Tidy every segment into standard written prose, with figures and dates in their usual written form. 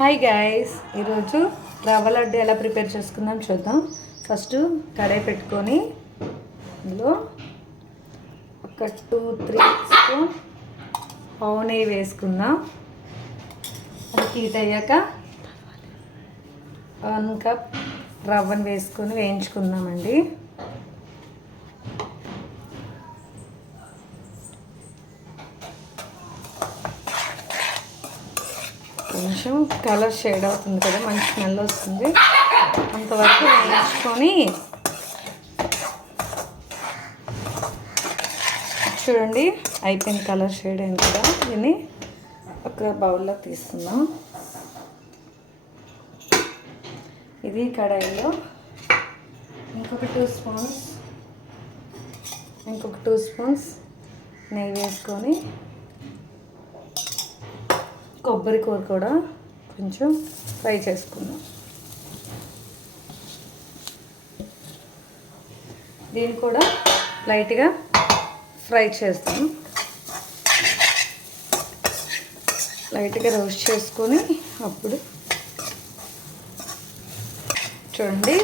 Hi guys, ఈరోజు రవ్వ లడ్డు ఎలా ప్రిపేర్ చేసుకుందాం చూద్దాం. ఫస్ట్ కడాయి పెట్టుకొని ఇందులో ఒక 2-3 స్పూన్ ఆవు నెయ్యి వేసుకుందాం. అది హీట్ అయ్యాక 1 కప్ రవ్వను వేసుకొని వేయించుకుందామండి. కొంచెం కలర్ షేడ్ అవుతుంది కదా, మంచి స్మెల్ వస్తుంది. అంతవరకు వేయించుకొని చూడండి, అయిపోయింది, కలర్ షేడ్ అయింది కదా. దీన్ని ఒక బౌల్లో తీసుకుందాం. ఇది కడాయిలో ఇంకొక 2 స్పూన్స్ నెయ్యి వేసుకొని కొబ్బరి కూర కూడా కొంచెం ఫ్రై చేసుకుందాం. దీన్ని కూడా లైట్గా ఫ్రై చేస్తాం. లైట్గా రోస్ట్ చేసుకొని అప్పుడు చూడండి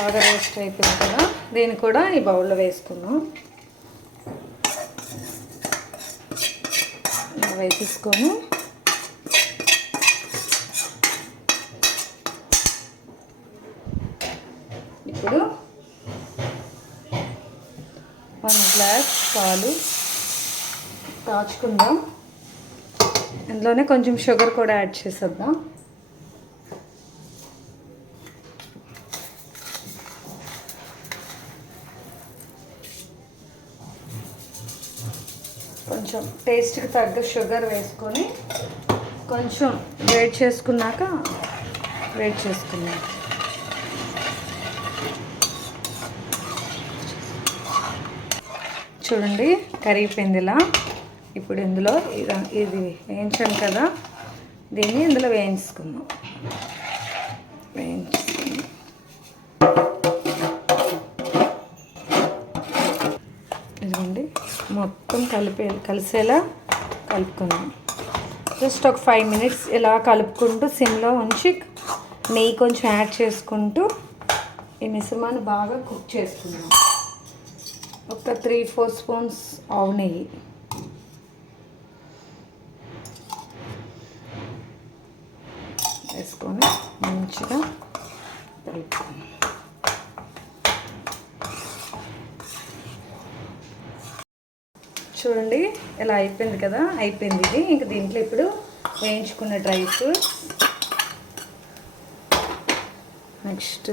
బాగా రోస్ట్ అయిపోయింది కదా. దీన్ని కూడా ఈ బౌల్లో వేసుకుందాం. వేసేసుకొని ఇప్పుడు 1 గ్లాస్ పాలు కాచుకుందాం. అందులోనే కొంచెం షుగర్ కూడా యాడ్ చేసేద్దాం. కొంచెం టేస్ట్కి తగ్గ షుగర్ వేసుకొని కొంచెం వేడి చేసుకున్నాం. చూడండి కరిగిపోయింది ఇలా. ఇప్పుడు ఇందులో ఇది వేయించాం కదా, దీన్ని ఇందులో వేయించుకుందాం. ఇదిగోండి, మొత్తం కలిసేలా కలుపుకుందాం. జస్ట్ ఒక 5 మినిట్స్ ఇలా కలుపుకుంటూ సిమ్లో ఉంచి నెయ్యి కొంచెం యాడ్ చేసుకుంటూ ఈ మిశ్రమాన్ని బాగా కుక్ చేసుకుందాం. ఒక 3-4 స్పూన్స్ ఆవు నెయ్యి వేసుకొని మంచిగా కలుపుకుందాం. చూడండి ఇలా అయిపోయింది కదా, అయిపోయింది ఇది. ఇంక దీంట్లో ఇప్పుడు వేయించుకున్న డ్రై ఫ్రూట్స్, నెక్స్ట్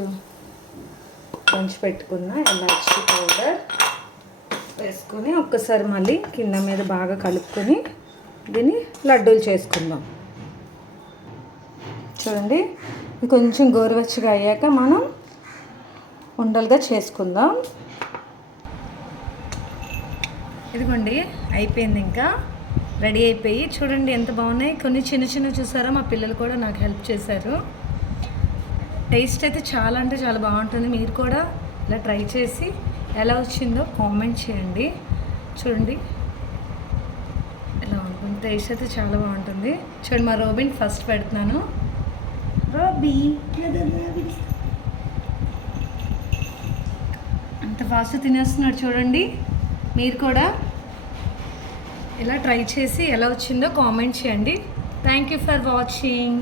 కొంచెం పెట్టుకున్న ఎలాచీ పౌడర్ వేసుకొని ఒక్కసారి మళ్ళీ కింద మీద బాగా కలుపుకొని దీన్ని లడ్డూలు చేసుకుందాం. చూడండి, కొంచెం గోరువెచ్చగా అయ్యాక మనం ఉండలుగా చేసుకుందాం. ఇదిగోండి అయిపోయింది, ఇంకా రెడీ అయిపోయి. చూడండి ఎంత బాగున్నాయి. కొన్ని చిన్న చూసారా, మా పిల్లలు కూడా నాకు హెల్ప్ చేశారు. టేస్ట్ అయితే చాలా అంటే చాలా బాగుంటుంది. మీరు కూడా ఇలా ట్రై చేసి ఎలా వచ్చిందో కామెంట్ చేయండి. చూడండి ఎలా ఉంటుంది, టేస్ట్ అయితే చాలా బాగుంటుంది. చూడండి, మా రోబిన్ ఫస్ట్ పెడుతున్నాను. అంత ఫాస్ట్ తినేస్తున్నాడు చూడండి. మీరు కూడా ఇలా ట్రై చేసి ఎలా వచ్చిందో కామెంట్ చేయండి. Thank you for watching.